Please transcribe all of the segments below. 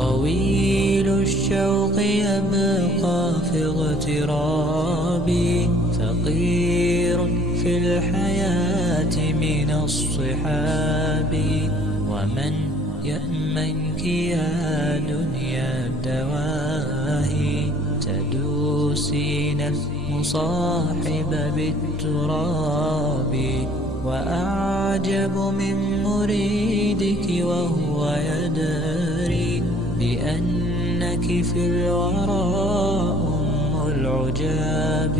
طويل الشوق يبقى في اغترابي، فقير في الحياة من الصحاب. ومن يأمنك يا دنيا الدواهي، تدوسين المصاحب بالتراب. وأعجب من مريدك وهو يدري بأنك في الورى أم العجاب.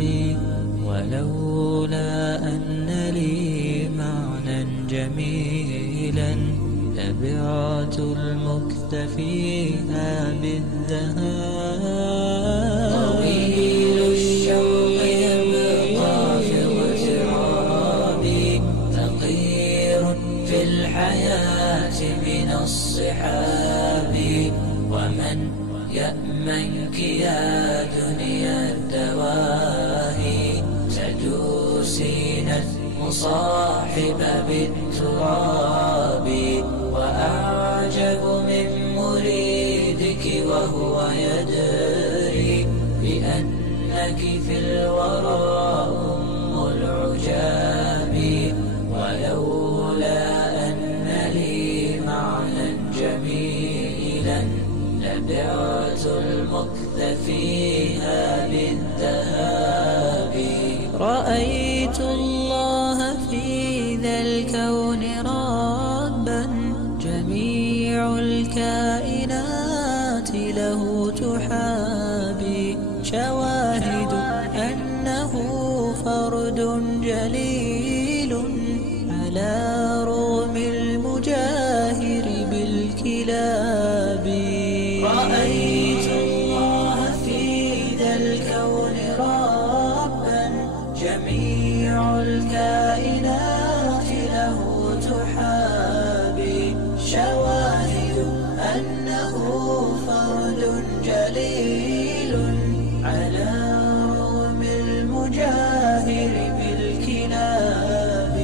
ولولا أن لي معنى جميلا لبعت المكث فيها بالذهاب. طويل الشوق يبقى في اغترابي، فقير في الحياة من الصحاب. ومن يأمنك يا دنيا الدواهي، تدوسين المصاحب بالتراب. وأعجب من مريدك وهو يدري بأنك في الورى أم العجاب. ولولا أن لي معنى جميلا لبعت المكث فيها بالذهاب. رأيت الله في ذا الكون ربا، جميع الكائنات له تحابي. شواهد أنه فرد جليل على رغم المجاهر بالكلاب. رأيت الله في ذا الكون ربا، جميع الكائنات له تحابي. شواهد أنه فرد جليل على رغم المجاهر بالكلاب.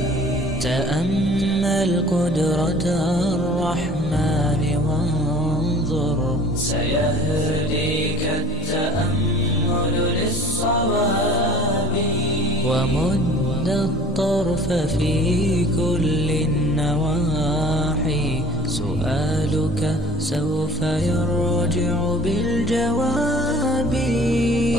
تأمل قدرة الرحمن وانظر، سيهديك التأمل للصواب. ومد الطرف في كل النواحي، سؤالك سوف يرجع بالجواب.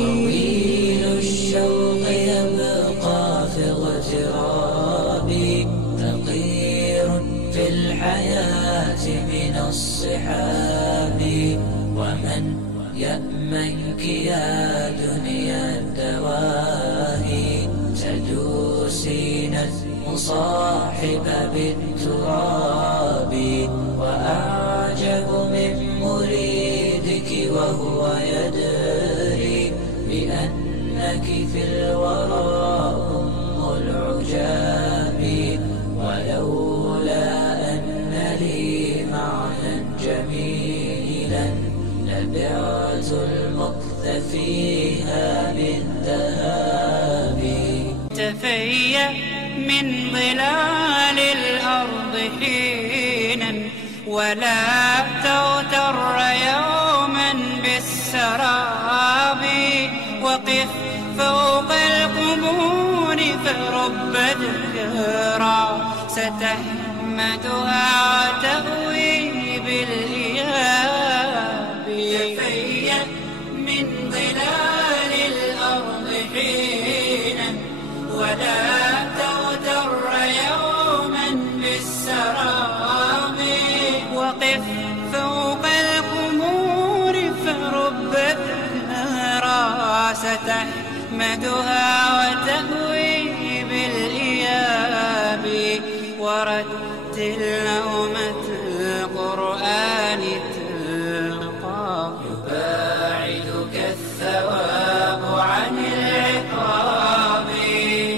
طويل الشوق يبقى في اغترابي، فقير في الحياة من الصحاب. ومن يأمنك يا دنيا الدواهي، تدوسين المصاحب بالتراب. وأعجب من مريدك وهو يدري بأنك في الورى أم العجاب. ولولا أن لي معنى جميلا لبعت المكث فيها بالذهاب. تفيأ من ظلال الأرض حينا، ولا تغتر يوما بالسراب. وقف فوق القبور فرب ذكرى ستحمدها وتهوي بالإياب. تفيأ من ظلال الأرض حينا، ولا تغتر يوما بالسراب. وقف فوق القبور فرب ذكرى ستحمدها وتهوي بالإياب. ورتل نومة القرآن تلقى، يباعدك الثواب عن العقاب.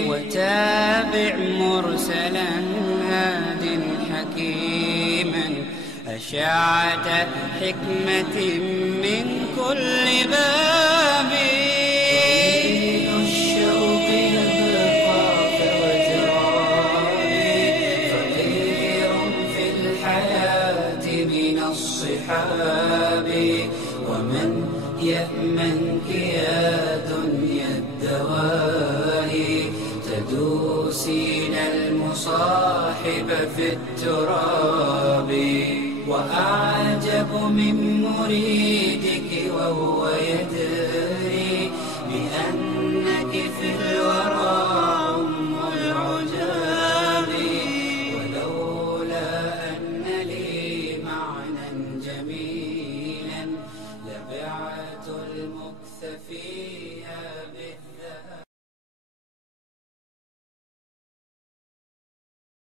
وتابع مرسلا هاد حكيما، أشعة حكمة من كل باب. الشوق يبقى في اغترابي، فقير في الحياة من الصحاب. يأمنك يا دنيا الدواهي تدوسين المصاحب في التراب. وأعجب من مريدك وهو يدري بأنك في الورى أم العجاب. ولولا أن لي معنى جميلا لبعت المكث في